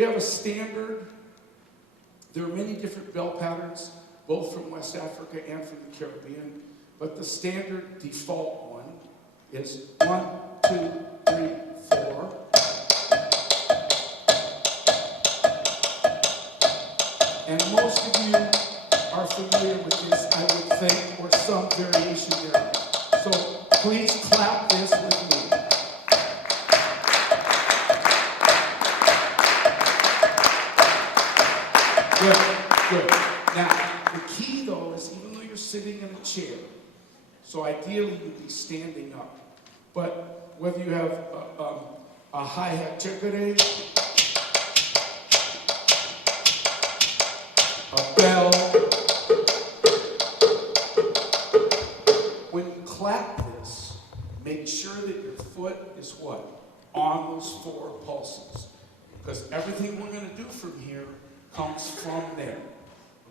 We have a standard. There are many different bell patterns, both from West Africa and from the Caribbean, but the standard default one is 1, 2, 3, 4. And most of you are familiar with this, I would think, or some variation there. So please clap this with me. Good, good. Now, the key though is even though you're sitting in a chair, so ideally you'd be standing up, but whether you have a hi-hat checkerade, a bell, when you clap this, make sure that your foot is what? On those 4 pulses. Because everything we're going to do from here comes from there.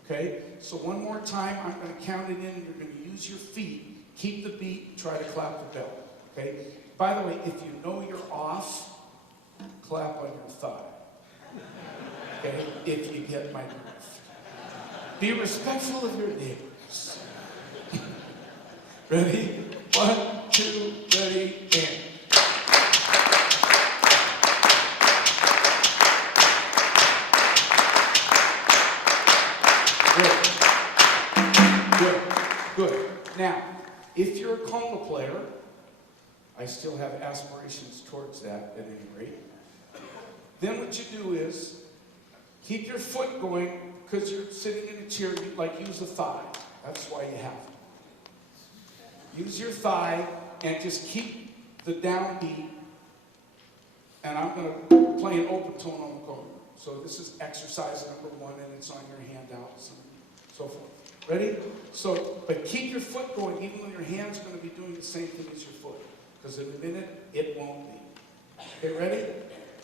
Okay? So one more time, I'm going to count it in. You're going to use your feet. Keep the beat. Try to clap the bell. Okay? By the way, if you know you're off, clap on your thigh. Okay? If you get my drift. Be respectful of your neighbors. Ready? 1, 2, ready, and. Good. Now, if you're a conga player, I still have aspirations towards that at any rate, then what you do is keep your foot going because you're sitting in a chair, you use a thigh. That's why you have to. Use your thigh and just keep the downbeat. And I'm going to play an open tone on the conga. So this is exercise number 1 and it's on your handouts and so forth. Ready? So, but keep your foot going, even though your hand's going to be doing the same thing as your foot. Because in a minute, it won't be. Okay, ready?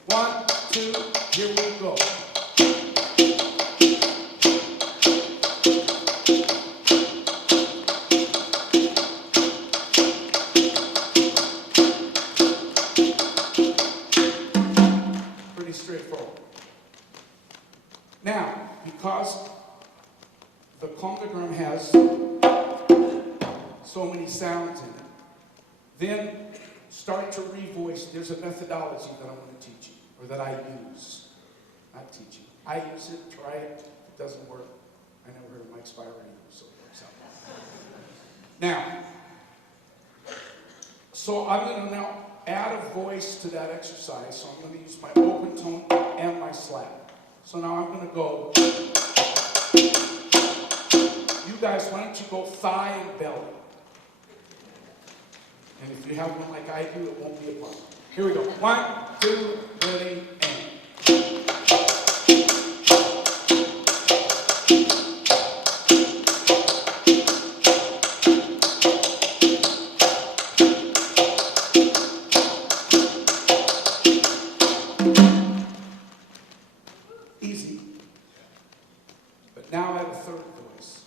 1, 2, here we go. Pretty straightforward. Now, because the conga drum has so many sounds in it, then start to revoice. There's a methodology that I want to teach you, or that I use. Not teach you. I use it, try it. If it doesn't work, I never heard of Mike Spiro either, so it works out. Now, so I'm going to now add a voice to that exercise. So I'm going to use my open tone and my slap. So now I'm going to go. You guys, why don't you go thigh and belly? And if you have one like I do, it won't be a problem. Here we go. 1, 2, ready, and. Easy. But now I have a third voice.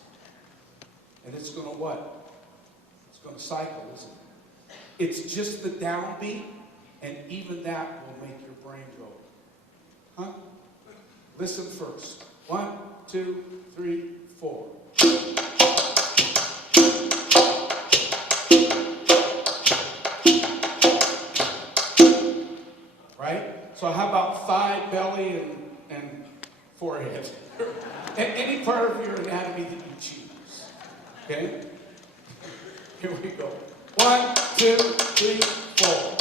And it's going to what? It's going to cycle, isn't it? It's just the downbeat, and even that will make your brain go. Huh? Listen first. 1, 2, 3, 4. Right? So how about thigh, belly, and forehead? Any part of your anatomy that you choose. Okay? Here we go. 1, 2, 3, 4.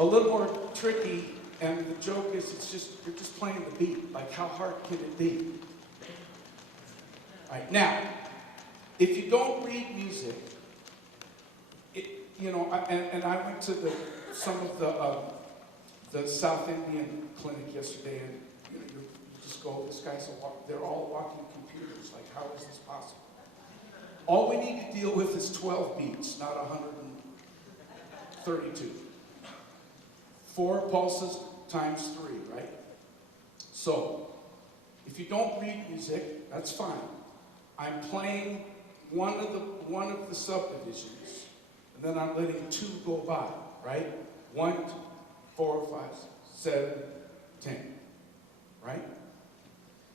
A little more tricky, and the joke is you're just playing the beat. Like, how hard can it be? All right, now, if you don't read music, and I went to some of the South Indian clinic yesterday, and you just go, this guy's they're all walking computers. Like, how is this possible? All we need to deal with is 12 beats, not 132. 4 pulses times 3, right? So, if you don't read music, that's fine. I'm playing one of the subdivisions, and then I'm letting 2 go by, right? 1, 2, 4, 5, 7, 10, right?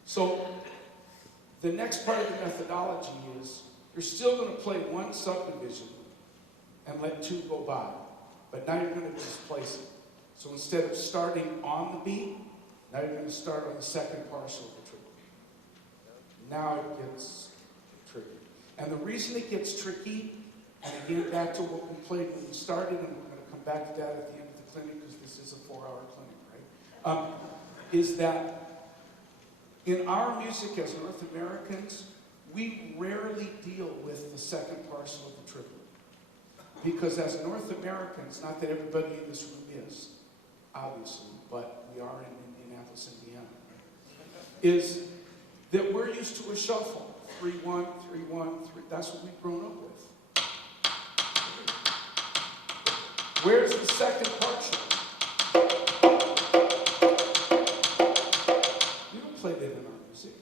So, the next part of the methodology is, you're still going to play 1 subdivision and let 2 go by, but now you're going to displace it. So instead of starting on the beat, now you're going to start on the second partial of the triplet. Now it gets tricky. And the reason it gets tricky, and again back to what we played when we started, and we're going to come back to that at the end of the clinic because this is a 4-hour clinic, right? Is that in our music as North Americans, we rarely deal with the second partial of the triplet. Because as North Americans, not that everybody in this room is, obviously, but we are in Indianapolis, Indiana, is that we're used to a shuffle. 3-1, 3-1, 3. That's what we've grown up with. Where's the second partial? We don't play that in our music.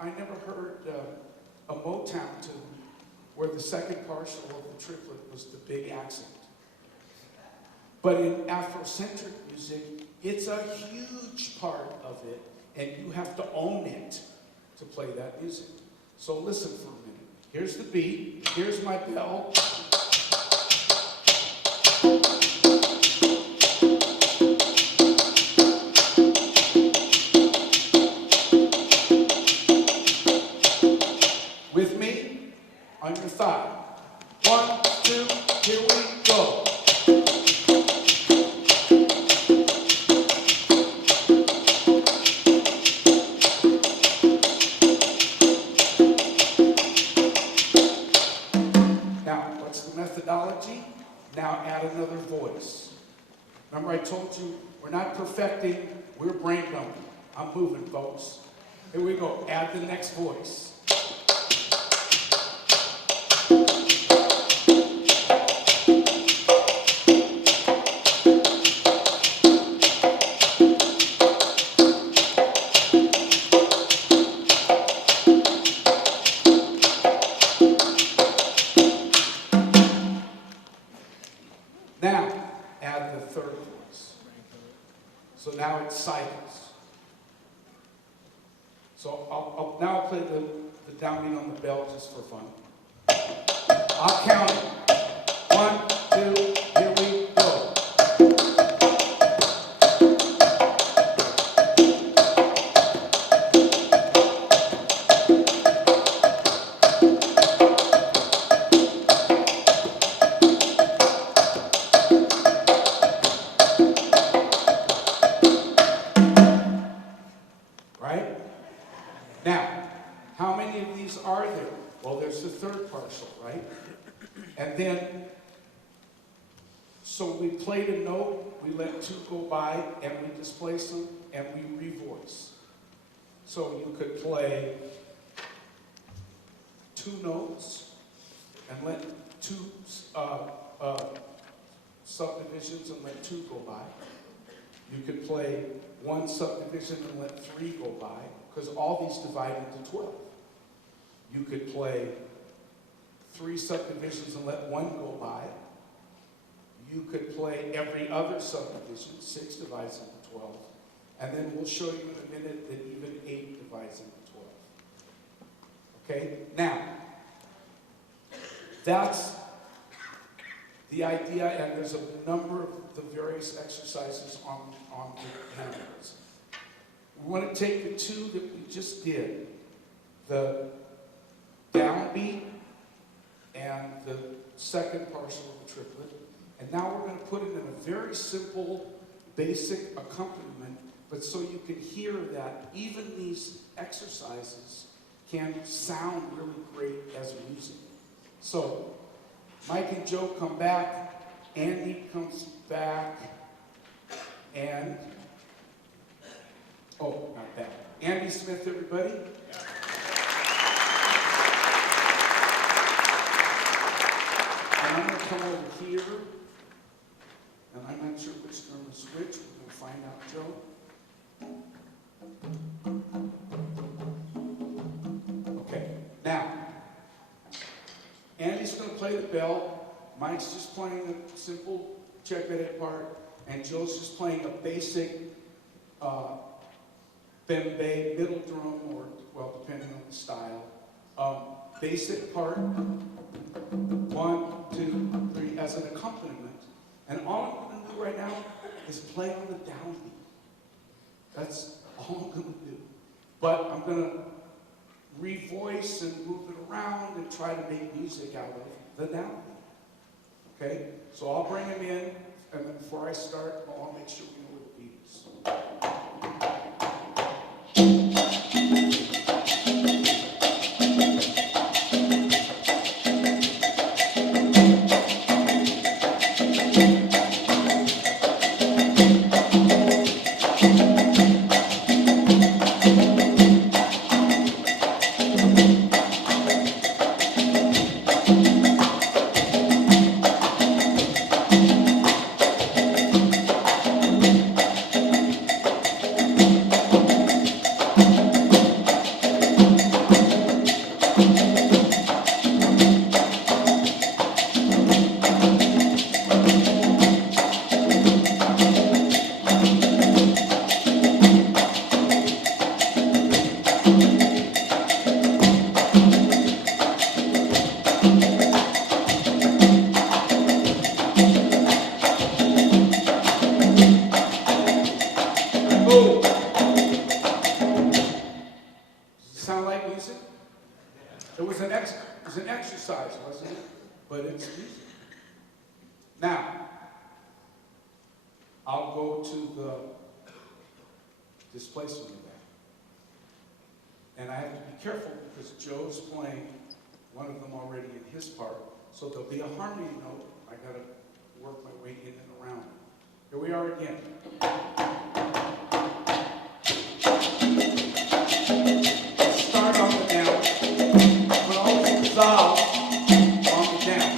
I never heard a Motown tune where the second partial of the triplet was the big accent. But in Afro-Centric music, it's a huge part of it, and you have to own it to play that music. So listen for a minute. Here's the beat, here's my bell. With me, on your thigh. 1, 2, here we go. Methodology, now add another voice. Remember I told you, we're not perfecting, we're brain dumping. I'm moving, folks. Here we go, add the next voice. Now, add the third voice. So now it's cycles. So now I'll play the downbeat on the bell just for fun. I'll count it. 1, 2, here we go. Are there? Well, there's the third partial, right? And then, so we played a note, we let 2 go by, and we displace them, and we revoice. So you could play 2 notes, and let 2 subdivisions, and let 2 go by. You could play 1 subdivision, and let 3 go by, because all these divide into 12. You could play 3 subdivisions and let 1 go by. You could play every other subdivision, 6 divides into 12. And then we'll show you in a minute that even 8 divides into 12. Okay? Now, that's the idea, and there's a number of the various exercises on the handouts. We want to take the 2 that we just did, the downbeat and the second partial of the triplet, and now we're going to put it in a very simple, basic accompaniment, but so you can hear that even these exercises can sound really great as music. So, Mike and Joe come back, Andy comes back, and, oh, not that. Andy Smith, everybody. And I'm going to come over here, and I'm not sure which drum is which. We're going to find out, Joe. play the bell, Mike's just playing a simple check-it part, and Joe's just playing a basic bembe middle drum, or, well, depending on the style. Basic part, 1, 2, 3, as an accompaniment. And all I'm going to do right now is play on the downbeat. That's all I'm going to do. But I'm going to revoice and move it around and try to make music out of the downbeat. Okay? So I'll bring him in, and then before I start, I'll make sure we know where the beat is. Joe's playing one of them already in his part, so there'll be a harmony note. I gotta work my way in and around it. Here we are again. Let's start on the down, but also resolve on the down.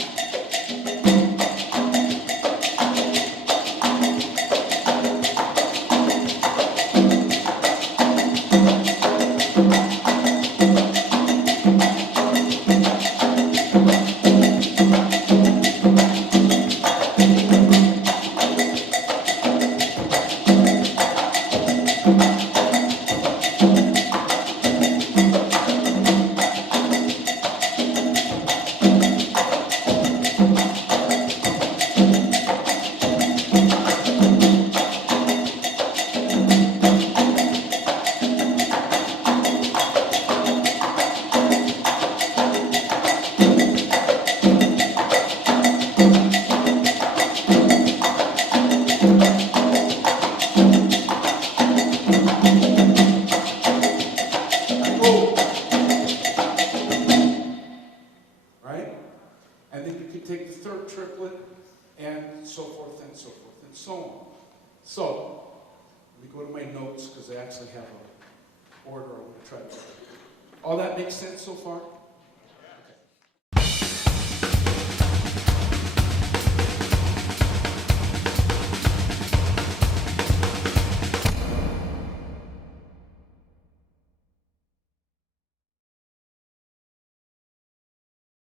triplet, and so forth and so forth and so on. So, let me go to my notes because I actually have an order I want to try to. All that makes sense so far?